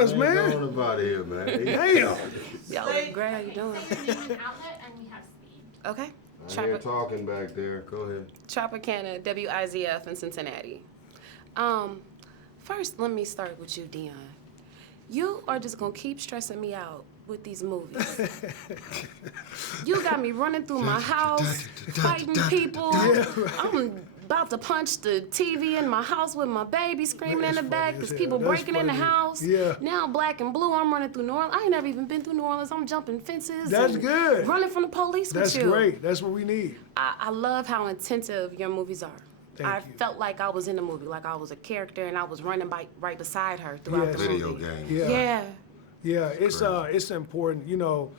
Man, man. going about here, man. Damn. Yo, great, how you doing? Say your name and outlet, and we have speed. Okay. I hear talking back there. Go ahead. Tropikana, WIZF in Cincinnati. First, let me start with you, Deon. You are just gonna keep stressing me out with these movies. You got me running through my house, fighting people. I'm about to punch the TV in my house with my baby screaming in the back. There's people breaking in the house. Yeah. Now black and blue, I'm running through New Orleans. I ain't never even been through New Orleans. I'm jumping fences. That's and good. Running from the police That's with you. great. That's what we need. I love how intensive your movies are. I Thank you. felt like I was in the movie, like I was a character, and I was running right beside her throughout Yes. the Video movie. game. Yeah. Yeah. Yeah, it's important. You know,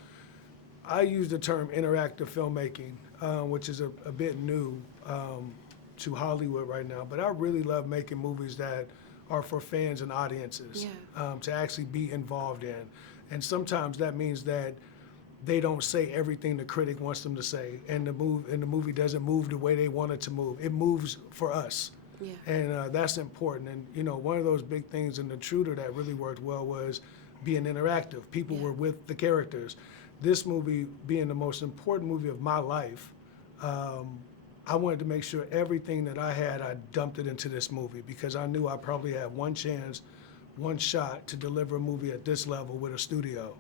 I use the term interactive filmmaking, which is a bit new to Hollywood right now. But I really love making movies that are for fans and audiences to actually be involved in. And sometimes that means that they don't say everything the critic wants them to say, and the movie doesn't move the way they want it to move. It moves for us. Yeah. And that's important. And, you know, one of those big things in The Intruder that really worked well was being interactive. People were with the characters. This movie being the most important movie of my life, I wanted to make sure everything that I had, I dumped it into this movie because I knew I probably had one chance, one shot to deliver a movie at this level with a studio.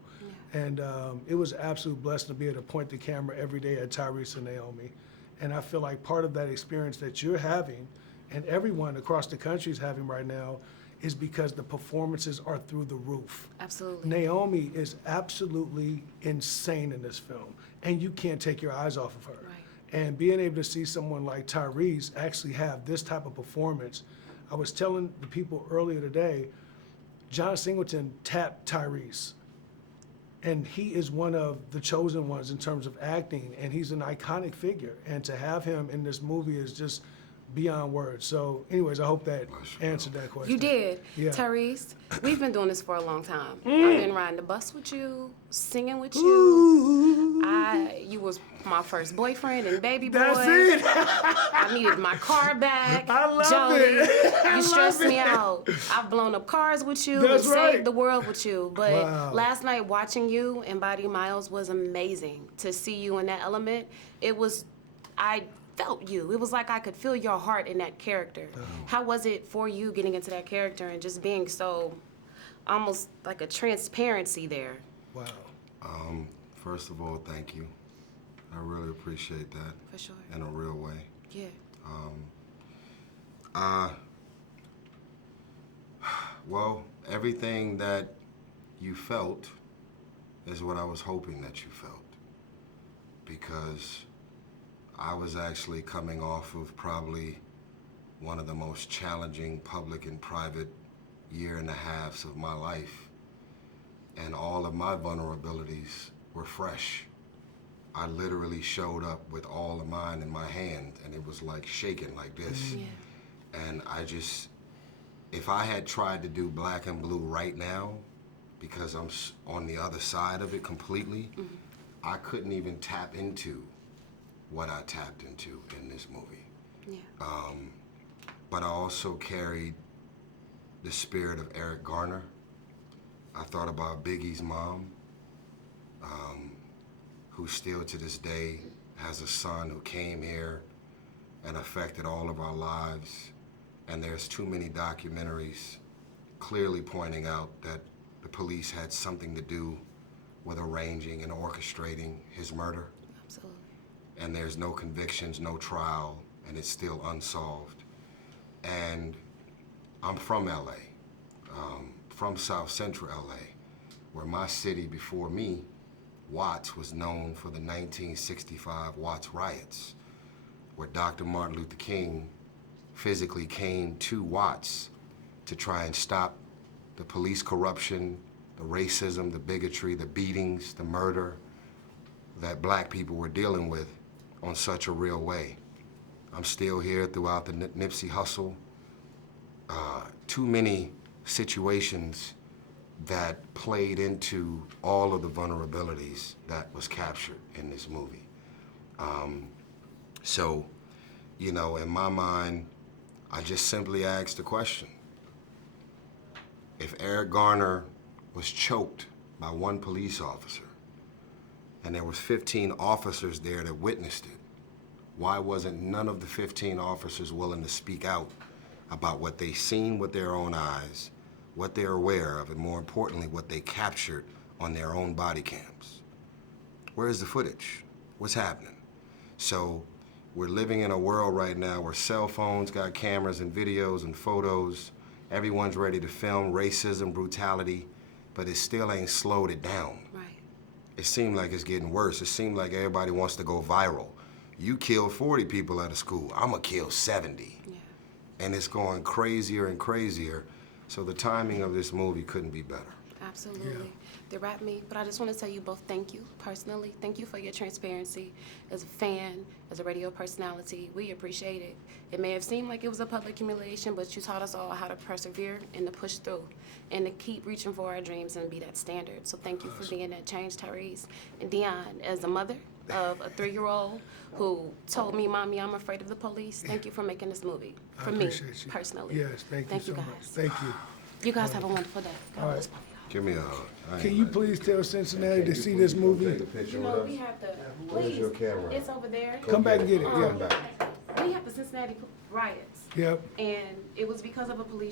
And it was an absolute blessing to be able to point the camera every day at Tyrese and Naomi. And I feel like part of that experience that you're having and everyone across the country is having right now is because the performances are through the roof. Absolutely. Naomi is absolutely insane in this film, and you can't take your eyes off of her. Right. And being able to see someone like Tyrese actually have this type of performance, I was telling the people earlier today, John Singleton tapped Tyrese. And he is one of the chosen ones in terms of acting, and he's an iconic figure. And to have him in this movie is just beyond words. So anyways, I hope that answered that question. You did. Yeah. Tyrese, we've been doing this for a long time. I've been riding the bus with you, singing with you. You was my first boyfriend and baby boy. That's it. I needed my car back. I love Jody, it. you stressed me out. I've blown up cars with you That's and right. saved the world with you. But Wow. last night watching you in Body Miles was amazing. To see you in that element, I felt you. It was like I could feel your heart in that character. Oh. How was it for you getting into that character and just being so, almost like a transparency there? Wow. First of all, thank you. I really appreciate that. For sure. In a real way. Yeah. Well, everything that you felt is what I was hoping that you felt. Because I was actually coming off of probably one of the most challenging public and private year and a halves of my life. And all of my vulnerabilities were fresh. I literally showed up with all of mine in my hand, and it was like shaking like this. Yeah. And if I had tried to do Black and Blue right now, because I'm on the other side of it completely, I couldn't even tap into what I tapped into in this movie. Yeah. But I also carried the spirit of Eric Garner. I thought about Biggie's mom, who still to this day has a son who came here and affected all of our lives. And there's too many documentaries clearly pointing out that the police had something to do with arranging and orchestrating his murder. Absolutely. And there's no convictions, no trial, and it's still unsolved. And I'm from LA, from South Central LA, where my city before me, Watts, was known for the 1965 Watts riots, where Dr. Martin Luther King physically came to Watts to try and stop the police corruption, the racism, the bigotry, the beatings, the murder that black people were dealing with on such a real way. I'm still here throughout the Nipsey hustle. Too many situations that played into all of the vulnerabilities that was captured in this movie. So, you know, in my mind, I just simply asked the question. If Eric Garner was choked by one police officer. And there was 15 officers there that witnessed it. Why wasn't none of the 15 officers willing to speak out about what they seen with their own eyes, what they're aware of, and more importantly, what they captured on their own body cams? Where's the footage? What's happening? So we're living in a world right now where cell phones got cameras and videos and photos. Everyone's ready to film racism, brutality, but it still ain't slowed it down. Right. It seems like it's getting worse. It seems like everybody wants to go viral. You killed 40 people at a school. I'm gonna kill 70. Yeah. And it's going crazier and crazier. So the timing of this movie couldn't be better. Absolutely. Yeah. They wrapped me, but I just want to tell you both thank you personally. Thank you for your transparency. As a fan, as a radio personality, we appreciate it. It may have seemed like it was a public humiliation, but you taught us all how to persevere and to push through and to keep reaching for our dreams and be that standard. So thank you for being that change, Tyrese. And Deon, as a mother of a 3-year-old who told me, Mommy, I'm afraid of the police, thank you for making this movie. I For me, appreciate you. personally. Yes, thank you so guys. much. Thank you. You guys have a wonderful day. God All bless right. both of y'all. Give me a hug. Can you please tell Cincinnati to see this movie? You know, we have the, Where's your please, camera? it's over there. Come back and get it, Come yeah. back. We have the Cincinnati riots, Yep. and it was because of a police